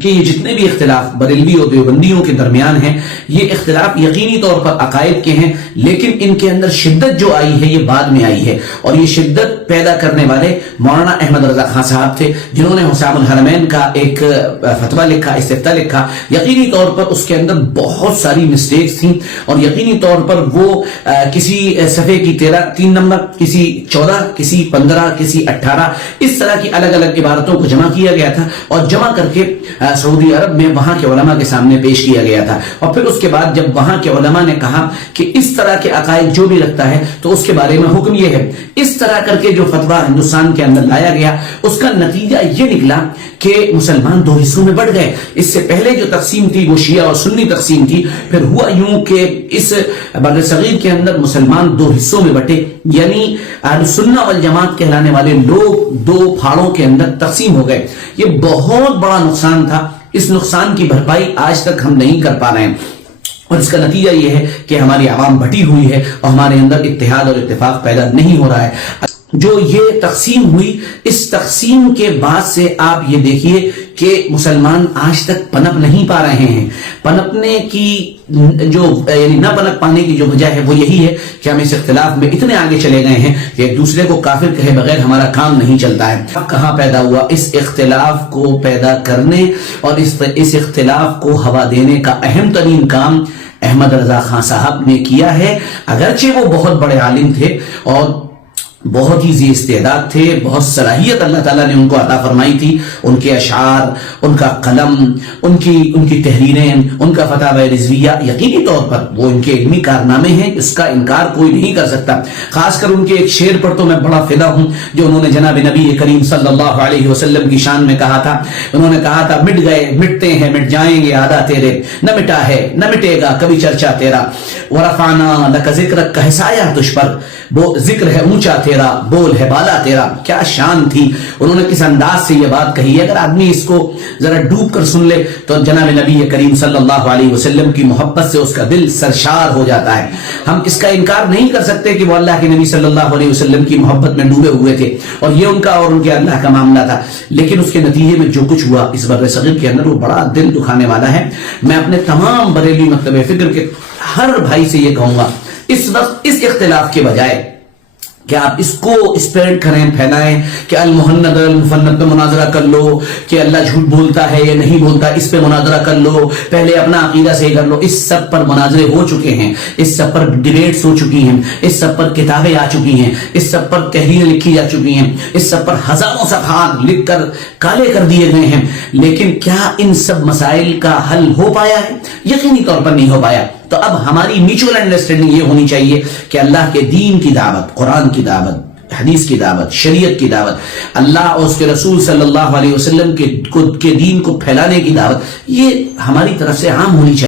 کہ یہ جتنے بھی اختلاف بریلوی اور دیوبندیوں کے درمیان ہیں، یہ اختلاف یقینی طور پر عقائد کے ہیں، لیکن ان کے اندر شدت جو آئی ہے یہ بعد میں آئی ہے، اور یہ شدت پیدا کرنے والے مولانا احمد رضا خان صاحب تھے، جنہوں نے حسام الحرمین کا ایک فتویٰ لکھا، استفتاء لکھا۔ یقینی طور پر اس کے اندر بہت ساری مسٹیکس تھیں، اور یقینی طور پر وہ کسی صفحے کی 3 نمبر، کسی 14، کسی 15، کسی 18، اس طرح کی الگ الگ عبارتوں کو جمع کیا گیا تھا، اور جمع کر کے سعودی عرب میں وہاں کے علماء کے سامنے پیش کیا گیا تھا۔ اور پھر اس کے بعد جب وہاں کے علماء نے کہا کہ اس طرح کے عقائد جو بھی رکھتا ہے تو اس کے بارے میں حکم یہ ہے، اس طرح کر کے جو فتویٰ ہندوستان کے اندر لایا گیا اس کا نتیجہ یہ نکلا کہ مسلمان 2 حصوں میں بڑھ گئے۔ اس سے پہلے جو تقسیم تھی وہ شیعہ اور سنی تقسیم تھی، پھر ہوا یوں کہ اس بر صغیر کے اندر مسلمان 2 حصوں میں بٹے، یعنی اہل سنہ والجماعت کہلانے والے لوگ 2 پھاڑوں کے اندر تقسیم ہو گئے۔ یہ بہت بڑا نقصان تھا، اس نقصان کی بھرپائی آج تک ہم نہیں کر پا رہے ہیں، اور اس کا نتیجہ یہ ہے کہ ہماری عوام بٹی ہوئی ہے اور ہمارے اندر اتحاد اور اتفاق پیدا نہیں ہو رہا ہے۔ جو یہ تقسیم ہوئی، اس تقسیم کے بعد سے آپ یہ دیکھیے کہ مسلمان آج تک پنپ نہیں پا رہے ہیں۔ پنپنے کی جو یعنی نہ پنپ پانے کی جو وجہ ہے وہ یہی ہے کہ ہم اس اختلاف میں اتنے آگے چلے گئے ہیں کہ ایک دوسرے کو کافر کہے بغیر ہمارا کام نہیں چلتا ہے۔ اب کہاں پیدا ہوا؟ اس اختلاف کو پیدا کرنے اور اس اختلاف کو ہوا دینے کا اہم ترین کام احمد رضا خان صاحب نے کیا ہے۔ اگرچہ وہ بہت بڑے عالم تھے اور بہت ہی ذی استعداد تھے، بہت صلاحیت اللہ تعالیٰ نے ان کو عطا فرمائی تھی، ان کے اشعار، ان کا قلم، ان کی تحریریں، ان کا فتاوی رضویہ، یقینی طور پر وہ ان کے علمی کارنامے ہیں، اس کا انکار کوئی نہیں کر سکتا۔ خاص کر ان کے ایک شعر پر تو میں بڑا فدا ہوں جو انہوں نے جناب نبی کریم صلی اللہ علیہ وسلم کی شان میں کہا تھا۔ انہوں نے کہا تھا، مٹ گئے مٹتے ہیں مٹ جائیں گے آدھا تیرے، نہ مٹا ہے نہ مٹے گا کبھی چرچا تیرا، ورفعنا لک ذکرک کہ سایہ تجھ پر، وہ ذکر ہے اونچا تیرا، بول ہے بالا تیرا۔ کیا شان تھی! انہوں نے کس انداز سے یہ بات کہی ہے، اگر آدمی اس کو ذرا ڈوب کر سن لے تو جناب نبی کریم صلی اللہ علیہ وسلم کی محبت سے اس کا دل سرشار ہو جاتا ہے۔ ہم اس کا انکار نہیں کر سکتے کہ وہ اللہ کے نبی صلی اللہ علیہ وسلم کی محبت میں ڈوبے ہوئے تھے، اور یہ ان کا اور ان کے اللہ کا معاملہ تھا، لیکن اس کے نتیجے میں جو کچھ ہوا اس بر صغیر کے اندر وہ بڑا دل دکھانے والا ہے۔ میں اپنے تمام بریلوی مکتب فکر کے ہر بھائی سے یہ کہوں گا، اس وقت اس اختلاف کے بجائے کہ آپ اس کو اسپریڈ کریں، پھیلائیں کہ المحند المفند پہ مناظرہ کر لو، کہ اللہ جھوٹ بولتا ہے یا نہیں بولتا، اس پہ مناظرہ کر لو، پہلے اپنا عقیدہ صحیح کر لو۔ اس سب پر مناظرے ہو چکے ہیں، اس سب پر ڈیبیٹس ہو چکی ہیں، اس سب پر کتابیں آ چکی ہیں، اس سب پر تحریریں لکھی جا چکی ہیں، اس سب پر ہزاروں صفحات لکھ کر کالے کر دیے گئے ہیں، لیکن کیا ان سب مسائل کا حل ہو پایا ہے؟ یقینی طور پر نہیں ہو پایا۔ تو اب ہماری میوچول انڈرسٹینڈنگ یہ ہونی چاہیے کہ اللہ کے دین کی دعوت، قرآن کی دعوت، حدیث کی دعوت، شریعت کی دعوت، اللہ اور اس کے رسول صلی اللہ علیہ وسلم کے دین کو پھیلانے کی دعوت، یہ ہماری طرف سے عام ہونی چاہیے۔